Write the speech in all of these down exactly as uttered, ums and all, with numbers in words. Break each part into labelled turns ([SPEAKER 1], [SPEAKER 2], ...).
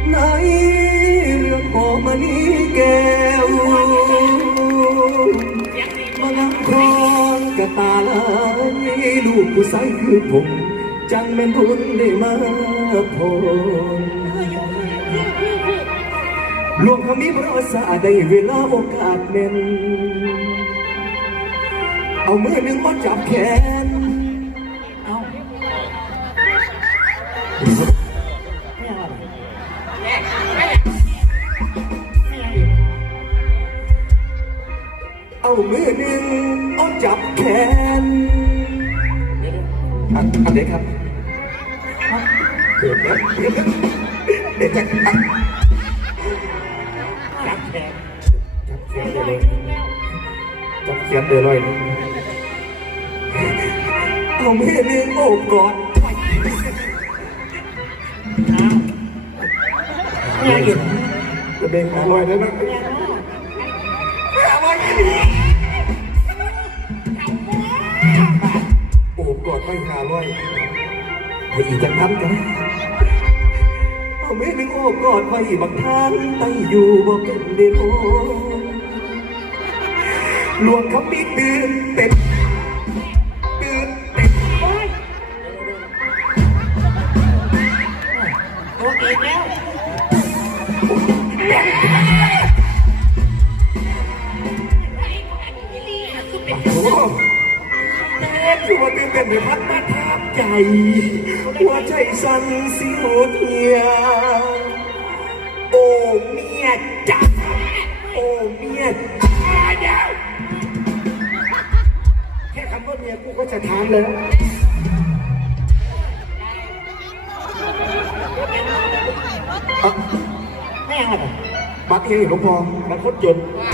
[SPEAKER 1] ในเรือนหอมณีแก้วมาลังคอนกะตาลายลูกผู้ใสคือผมจังแม่นบุญได้มาพรหลวงคำนี้พระสาได้เวลาโอกาสเม่นเอามือหนึ่งมาจับแขนเอาเอามือหนึ่งมาจับแขนอันอันเด็กครับเกิดแล้วเด็กจะจับแขนจับแขนเลยจับแขนเลยเอามือหนึ่งโอบกอดง่ายอยู่จะเบ่งอร่อยได้ไหมอร่อยดีโอบกอดไม่หาร่อยไปอีกจะทำกันเอามือหนึ่งโอบกอดไว้บักทางไตอยู่บ่เป็นเดโมหลวงคำมีตื่นเต็มตื่นเต็มโอเคแล้วโอ้เต้นอยู่ว่าตื่นเต้นเดี๋ยวพัดมาทับใจหัวใจสั่นสิโหดเหียโอ้เมียจ๋าโอ้เมียจ๋าเดี๋ยวแค่คำว่าเมียกูก็จะถามแล้วไม่เอาหรอบัตรเองหลวงพ่อบัตรโคตรจน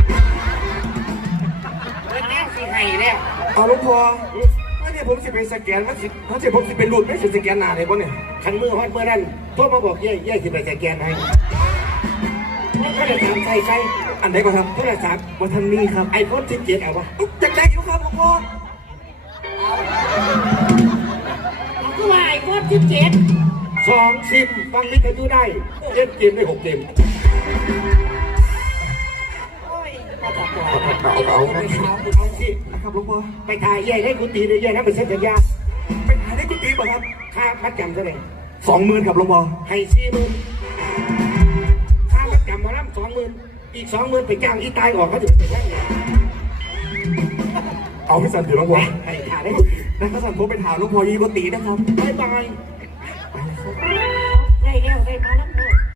[SPEAKER 1] แล้วสิให้แล้วเอาหลวงพ่อว่าเนี่ยผมสิเป็นสแกนมันสิเขาสิผมสิเป็นรูดไม่สิสแกนหน้าเลยป่ะเนี่ยขันมือฮอดเมื่อนั้นโทษมาบอกเย่เย่สิไปสแกนให้ก็เลยถามใช่ใช่อันไหนก็ทำโทรศัพท์ว่าทันนี้ครับไอโฟนสิบเจ็ดเอาวะจักได้อยู่ครับหลวงพ่อคือว่าไอโฟนสิบเจ็ดสองซิมฟังวิทยุได้เล่นเกมได้หกเกมเอาเอาเอาเอาสินะครับหลวงพ่อไปถ่ายใหญ่ให้กุฏิเลยใหญ่นะไปเซ็นสัญญาไปถ่ายให้กุฏิป่ะครับค่ามัดจำเท่าไหร่สองหมื่นครับหลวงพ่อให้สี่หมื่นค่ามัดจำมาแล้วสองหมื่นอีกสองหมื่นไปจ้างที่ตายออกเขาจะเป็นแค่ไหนเอาพี่สันถือหลวงพ่อให้ถ่ายได้นะครับสันผมไปถ่ายหลวงพ่อยีกุฏินะครับบายบาย